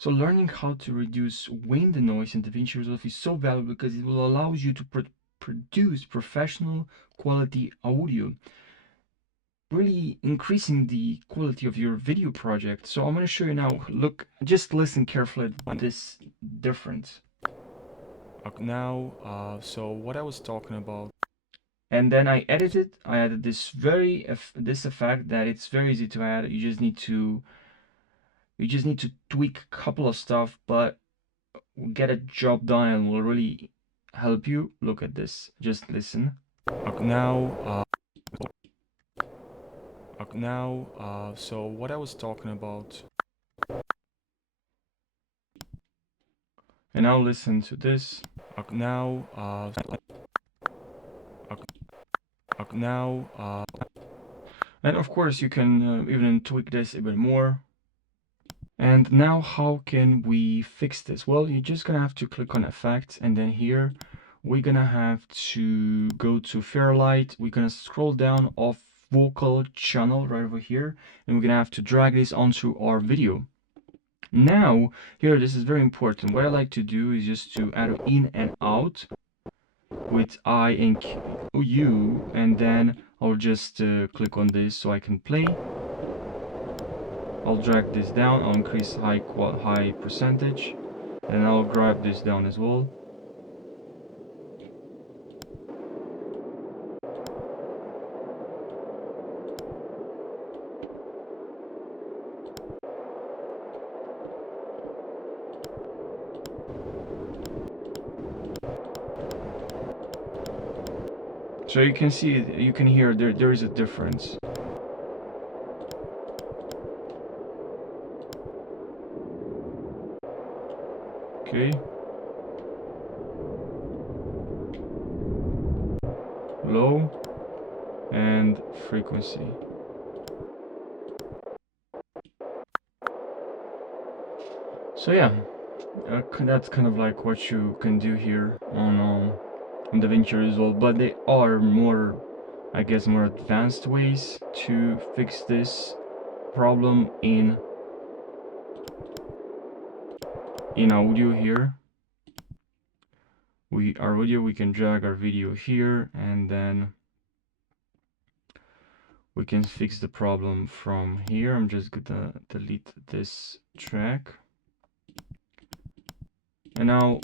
So learning how to reduce wind noise in Davinci Resolve is so valuable because it will allow you to produce professional quality audio, really increasing the quality of your video project. So I'm going to show you now. Look, just listen carefully at this difference. So what I was talking about. And then I added this this effect that it's very easy to add. You just need to tweak a couple of stuff, but get a job done and will really help you. Look at this. Just listen. Now, so what I was talking about. And now listen to this. Now, now, And of course, you can even tweak this a bit more. And now how can we fix this? Well, you're just gonna have to click on effects, and then here we're gonna have to go to Fairlight. We're gonna scroll down off vocal channel right over here, and we're gonna have to drag this onto our video. Now, here, this is very important. What I like to do is just to add in and out with I and U, and then I'll just click on this so I can play. I'll drag this down, I'll increase high percentage, and I'll grab this down as well. So you can see, you can hear there is a difference. Okay. Low and frequency. So yeah, that's kind of like what you can do here on Davinci Resolve, but there are more, I guess, more advanced ways to fix this problem in audio here. Our video, we can drag our video here, and then we can fix the problem from here. I'm just gonna delete this track. And now,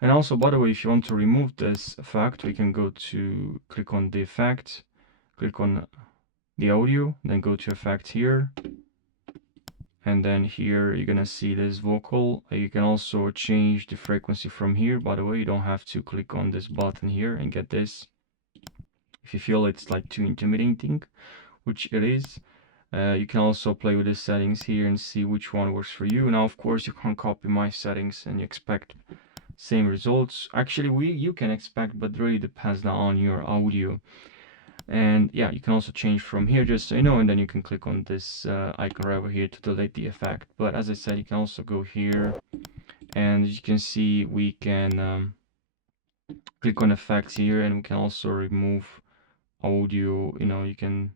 and also, by the way, if you want to remove this effect, we can go to click on the effect, click on the audio, then go to effect here, and then here you're gonna see this vocal. You can also change the frequency from here. By the way, you don't have to click on this button here and get this if you feel it's like too intimidating, which it is. You can also play with the settings here and see which one works for you. Now, of course, you can copy my settings and you expect same results. Actually, you can expect, but really depends on your audio. And yeah, you can also change from here, just so you know, and then you can click on this icon right over here to delete the effect. But as I said, you can also go here, and as you can see, we can click on effects here, and we can also remove audio. You can,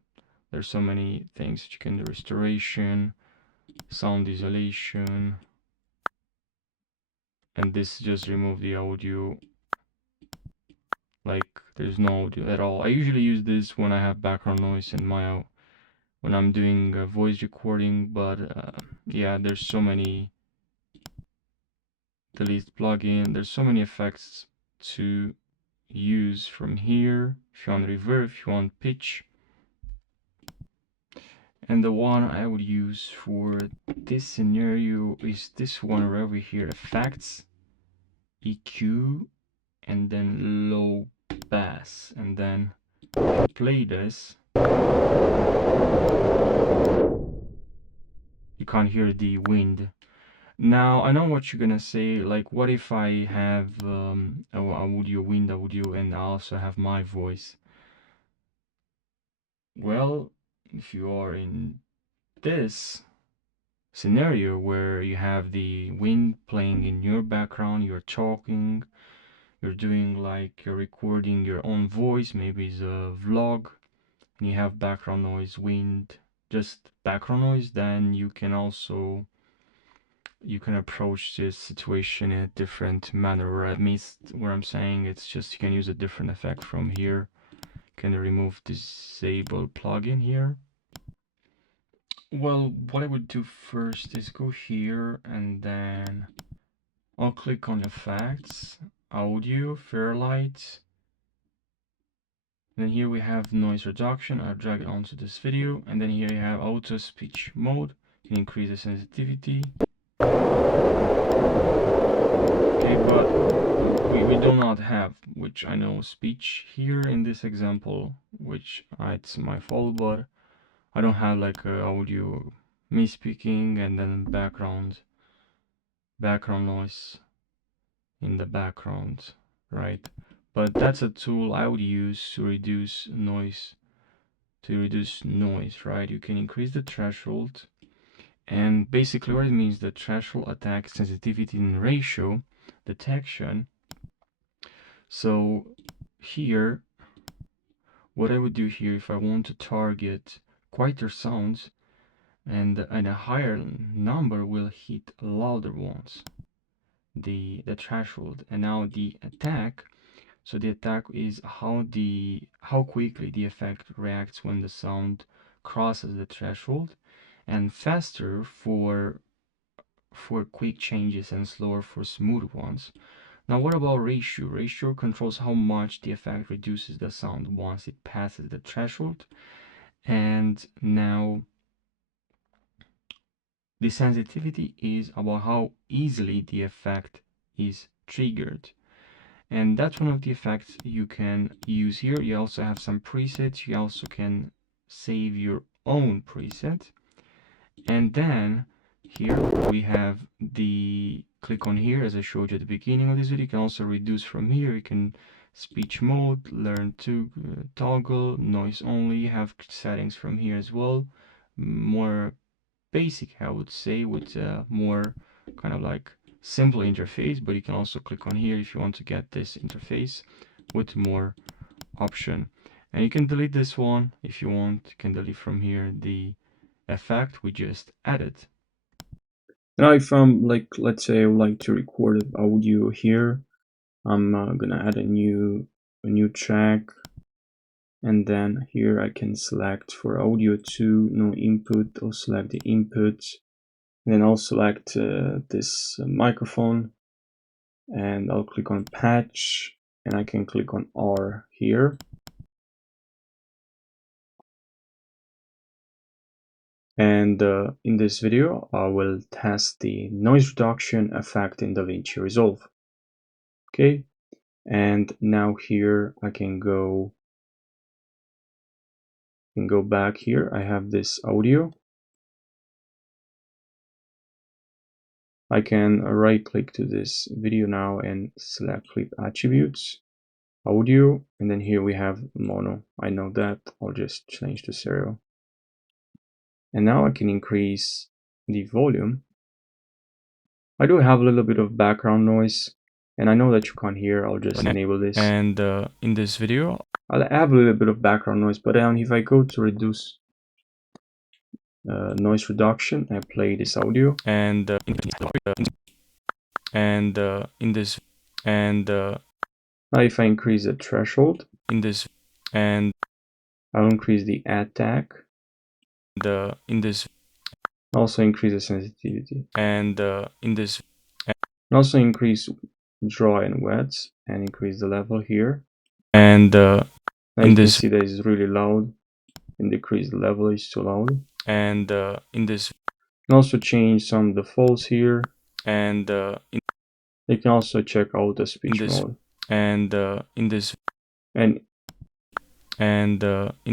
there's so many things that you can do: restoration, sound isolation, and this just remove the audio, like there's no audio at all. I usually use this when I have background noise in my when I'm doing voice recording, but yeah, there's so many delete plugin, there's so many effects to use from here. If you want reverb, if you want pitch. And the one I would use for this scenario is this one right over here, effects, EQ, and then low bass. And then play this, you can't hear the wind. Now, I know what you're gonna say, like, what if I have a audio, wind audio, and I also have my voice? Well, if you are in this scenario where you have the wind playing in your background, you're talking, you're doing like you're recording your own voice, maybe it's a vlog, and you have background noise, wind, just background noise, then you can approach this situation in a different manner. Or at least what I'm saying, it's just you can use a different effect from here. You can remove disable plugin here. Well, what I would do first is go here and then I'll click on effects, audio, fairlight. Then here we have noise reduction. I'll drag it onto this video, and then here you have auto speech mode. You can increase the sensitivity. Okay, but we do not have, which I know, speech here in this example, which it's my fault, but I don't have like audio, me speaking, and then background noise in the background, right? But that's a tool I would use to reduce noise. Right? You can increase the threshold, and basically what it means, the threshold attack sensitivity and ratio detection. So here, what I would do here, if I want to target quieter sounds and a higher number will hit louder ones, the threshold. And now the attack, so the attack is how quickly the effect reacts when the sound crosses the threshold, and faster for quick changes and slower for smooth ones. Now what about ratio? Ratio controls how much the effect reduces the sound once it passes the threshold. And now the sensitivity is about how easily the effect is triggered. And that's one of the effects you can use here. You also have some presets. You also can save your own preset. And then here we have the click on here, as I showed you at the beginning of this video. You can also reduce from here. You can speech mode, learn to toggle, noise only. You have settings from here as well. More basic, I would say, with more kind of like simple interface, but you can also click on here if you want to get this interface with more option. And you can delete this one if you want. You can delete from here the effect we just added. Now if I'm like, let's say I would like to record audio here, I'm gonna add a new track, and then here I can select for audio 2 no input. I'll select the input, and then I'll select this microphone, and I'll click on patch, and I can click on R here. And in this video, I will test the noise reduction effect in Davinci Resolve. Okay, and now here I can go back here. I have this audio. I can right click to this video now and select clip attributes, audio, and then here we have mono. I know that. I'll just change to stereo. And now I can increase the volume. I do have a little bit of background noise, and I know that you can't hear. I'll just enable this. And in this video, I'll have a little bit of background noise, but then if I go to reduce noise reduction, I play this audio, and in this, and now if I increase the threshold in this, and I'll increase the attack, in this, also increase the sensitivity, and in this, and also increase dry and wets, and increase the level here, and now you can see that it's really loud, and decrease the level is too loud, and in this, you can also change some defaults here, and you can also check out the speech mode, and in this, and in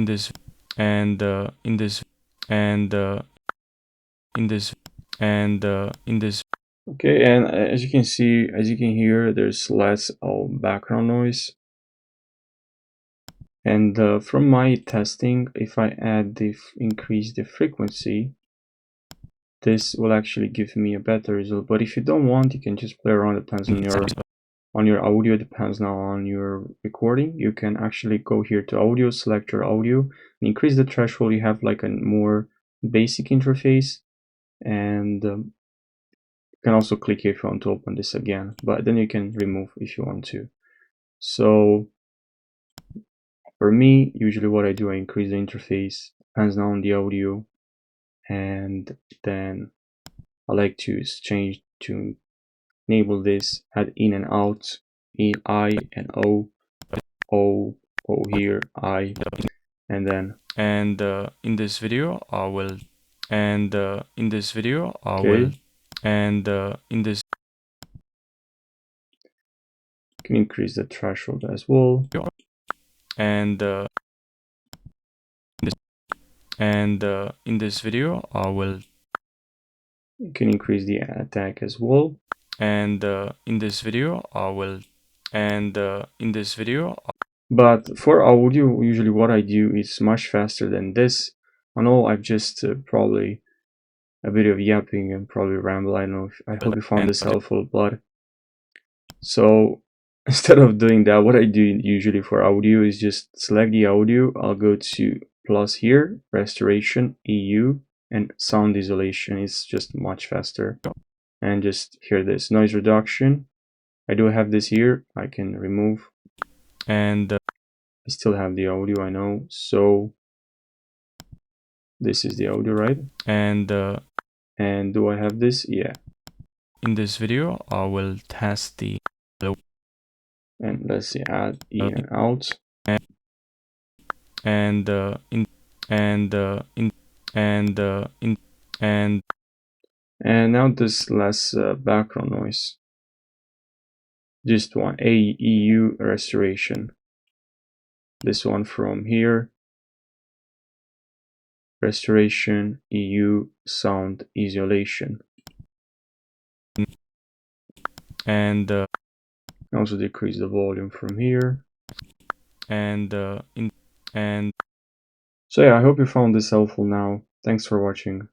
this, and in this, and in this, and in this. Okay, and as you can see, as you can hear, there's less background noise. And from my testing, if I increase the frequency, this will actually give me a better result. But if you don't want, you can just play around. Depends on your audio, depends now on your recording. You can actually go here to audio, select your audio, and increase the threshold. You have like a more basic interface, and you can also click here if you want to open this again, but then you can remove if you want to. So for me, usually what I do, I increase the interface, hands down the audio, and then I like to change to enable this, add in and out, in I and O, O, O here, I, and then in this video I will okay, and in this can increase the threshold as well, and this in this video I will you can increase the attack as well, and in this video I will and in this video but for audio, usually what I do is much faster than this. I know I've just probably a bit of yapping and probably ramble. I know. I hope you found this helpful, but so instead of doing that, what I do usually for audio is just select the audio. I'll go to plus here, restoration, EU, and sound isolation is just much faster. And just hear this noise reduction. I do have this here. I can remove. and I still have the audio, I know. So this is the audio, right? And do I have this? Yeah. in this video I will test the And let's see, add in and out. and in and in And now this less background noise. Just one AEU restoration. This one from here. Restoration EU sound isolation. and Also decrease the volume from here. and in and So yeah, I hope you found this helpful now. Thanks for watching.